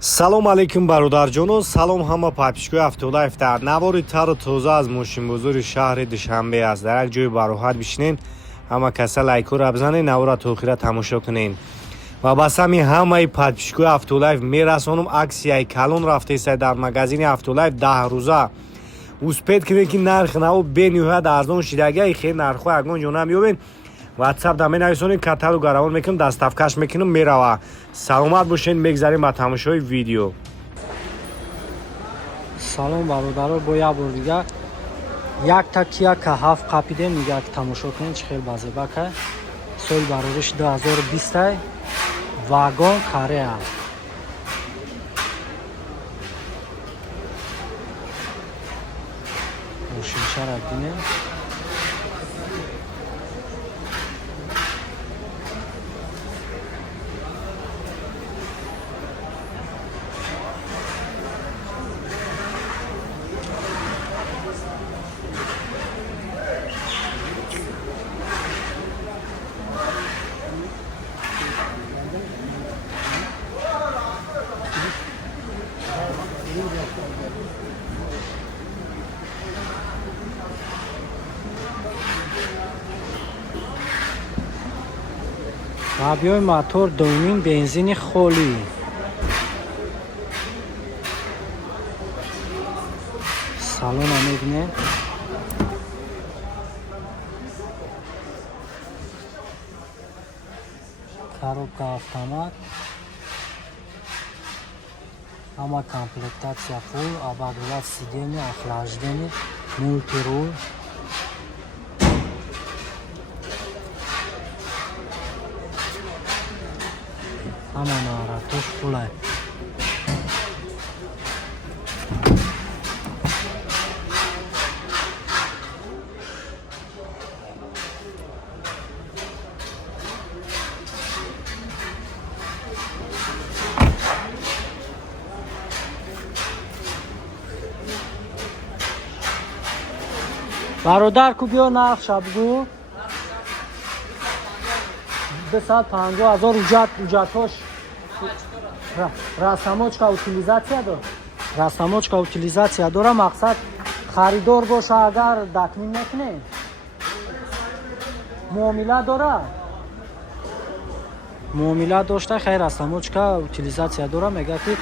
салом алейкум бародарҷоно, салом ҳама подписчикои Автолайф. дар навори тару тоза аз мошинбозори шаҳри Душанбе аст. дар як ҷои бароҳат бишинен, ҳама каса лайкора бизанен, навора то охира тамошо кунен. ва ба сами ҳамаи подписчикои Автолайф мерасонам аксияи калон рафтеста дар магазини Автолайф 10 рӯза. успед кунед ки нархи наво бениҳоят арзон шидагиаи хел нархҳо ягон ҷо намёбед. WhatsApp да менависонед, каталога равон мекунам, дастафкаш мекунам, мерава. Саломат бошед, мегзарем ба тамошои видео. Салом бародаро, бо як бор дига як такия ка ҳафт қапидем, дига тамошо кунед чӣ хел базебака. Соли барориш 2020 вагон Корея. Мошинчара бинем. Рабиёи мотор доимин бензини холӣ. Салона мебинем. Коробка автомат. Ҳама комплектация фул, обогревач сидения, охлаждение, мультирул. Ҳама наратош фулай. бародар ку биё нақша бигӯ. 250,000 уҷатҳош расамочка утилизация дора. мақсад харидор боша, агар дакмин мекунем муомила дошта хай расамочка утилизация дора. мега ки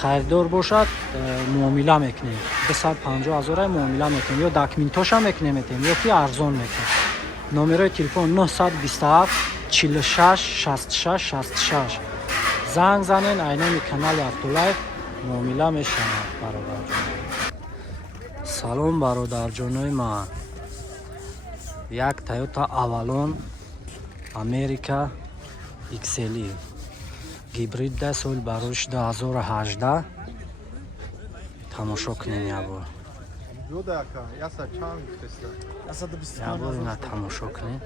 харидор бошад, муомила мекунем. 250,000 муомила мекунем, ё документоша мекунем, ё ки арзон мекунем. номерои телефон 927 46 66 66. занг занен, айнони канали Автолайф муомила мешавад бародарҷон. салом бародарҷонои ман. як Toyota Avalon America XLE гибридда, соли барориш 2018. тамошо кунем як бор. як бор ина тамошо кунем.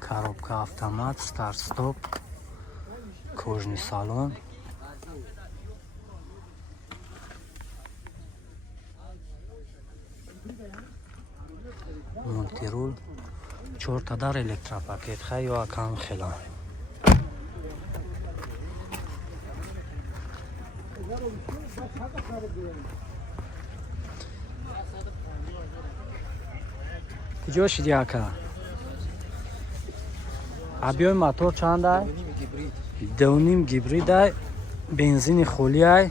коробка автомат, старт-стоп, кожный салон. мультирул, 4 дар электропакет, хай ё акам хела. куҷо шидӣ ака? объёми мотор чанд ай? 2.5 гибрид ай, бензини холӣ ай.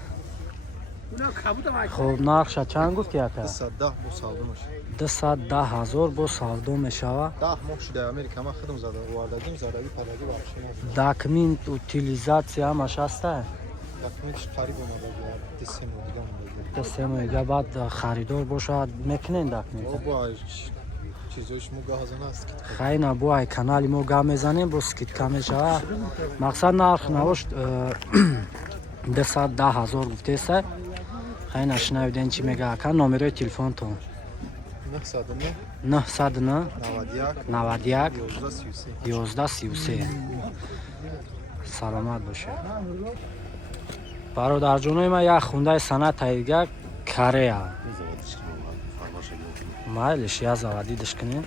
خب نقشه چند گفتی اکا؟ 210 бо савдумаш. 210,000 бо савдо мешава. 10 моҳ шуда Америка ма худам зада вардагим задаги падаги вахшина. Документ утилизация ҳамаш ҳаста? Документиш қариб омадаги 3 моҳ дига омадаги. Та 3 моҳига баъд харидор бошад мекунен документ. Бо чизоиш мо гаҳзан аст. хайна бо ай канали мо гап мезанем бо скидка мешава. Мақсад нарх навош 210,000 гуфтеса. хайна шунавиден чӣ мега ака номерои телефонтон 909 91 1133. саломат боше бародарҷонои ман як хундаи санатайга Корея майлиш я заводидаш кунем.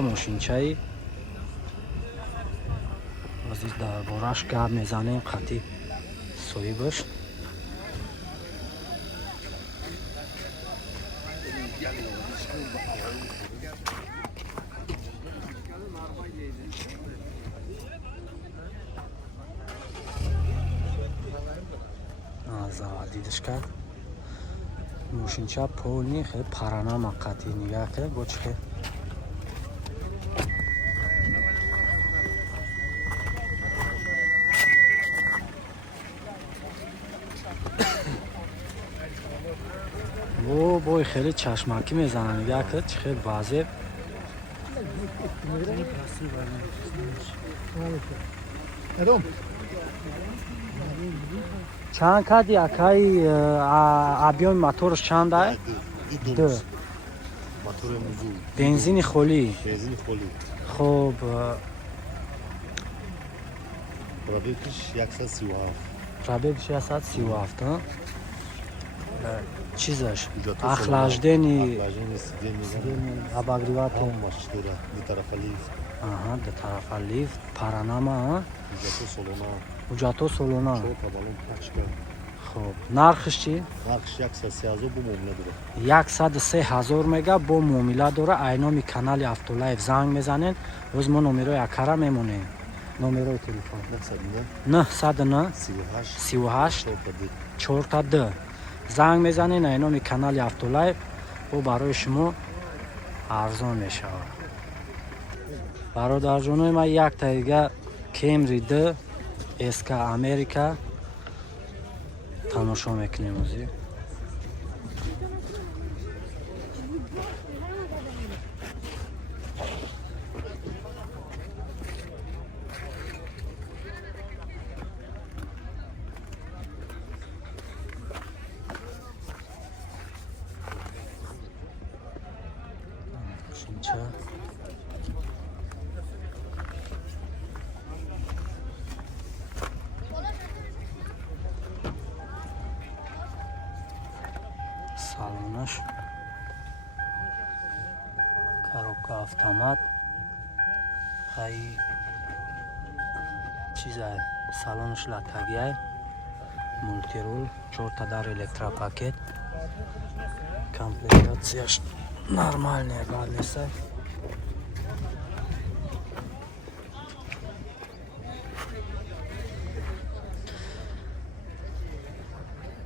мошинчаи азиз дар бораш гап мезанем қатъи соҳибаш. заводидашка мошинча полни хе паранама қатъи нигаке бочке бой хеле чашмакӣ мезанад нигаке чӣ хел вазеб. чанд кади акаи объёми мотораш чанд ай? ду мотори музул. бензини холӣ. Бензини холӣ. хоб пробегиш 137. пробегиш 137 а? чизаш охлаждени сидени обогреватор машина дитарафа лифт. аҳа дитарафа лифт паранама а? ҳуҷҷато солона. хоб нархиш чӣ? нархиш 130,000 бо муомила дора. 130,000 мега бо муомила дора. айноми канали Автолайф занг мезанен. оз мо номерои акара мемонем. номерои телефон 909 38 42. занг мезанен айноми канали Автолайф бо барои шумо арзон мешавад. бародарҷонои ман як таига Camry D SK America тамошо мекунем ӯзи. салонаш коробка автомат хай чизай салонаш латагиай мультирул 4 дар электропакет комплектацияш нормальная бад неса.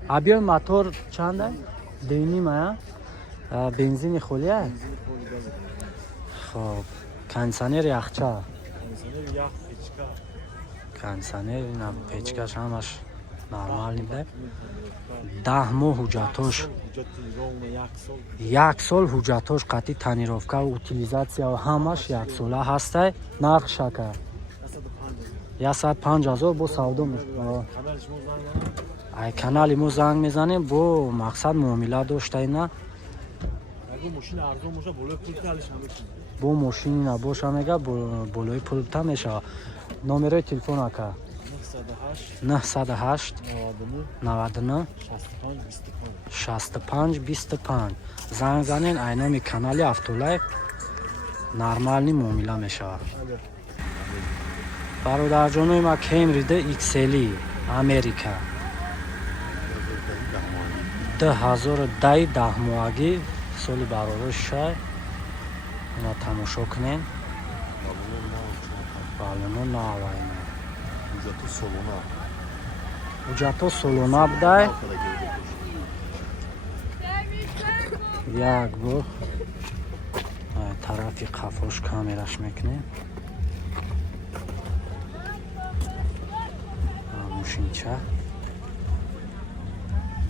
объёми мотор чанд ай? 2.5 а? бензини холӣ ай? хоб кондисионер яхча кондисионер ина печкаш ҳамаш нормални буда. 10 моҳ ҳуҷҷатош 1 сол ҳуҷҷатош қатъи танировка утилизация ҳамаш 1 сола ҳастай. нархш ака 105,000 бо савдо ай канали мо занг мезанем бо мақсад муомила доштаина бо мошини набоша мега болои пулта мешава. номерои телефон ака 908 99 65 25. занг занен айноми канали Автолайф нормални муомила мешава. бародарҷонои ма Camry D XL Америка 2010 10 соли барорушай ина тамошо кунем. Балоно наавайна. Уҷато солона будай. Як бор тарафи қафош камераш мекунем. Мушинча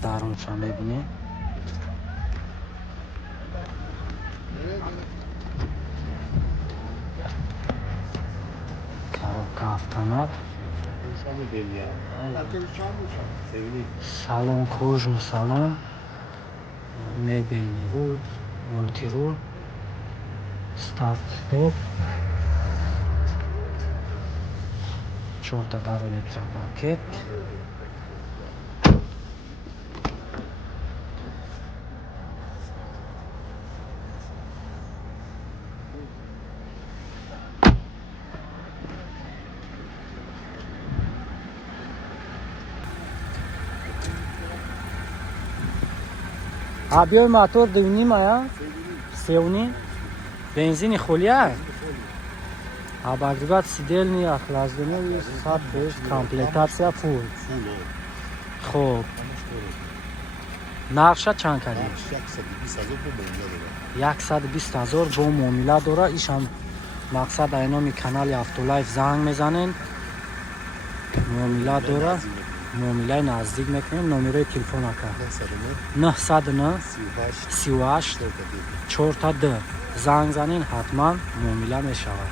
дарунша мебинем. Коробка автомат. Салон кожный салон. Мебельный руль, мультируль, старт-стоп, чертовый электропакет. Объем мотор 2,5, 3,5, бензин холия. А багригат сидельный, охлажденный, сад без комплектация фул. Хоб. Нарша чанд кардем? 120,000 бо муомила дора. Ишам мақсад айноми канали Автолайф занг мезанен. Муомила дора. муомилаи наздик мекунем. номерои телефон ака 909 38 4 занг занен, ҳатман муомила мешавад.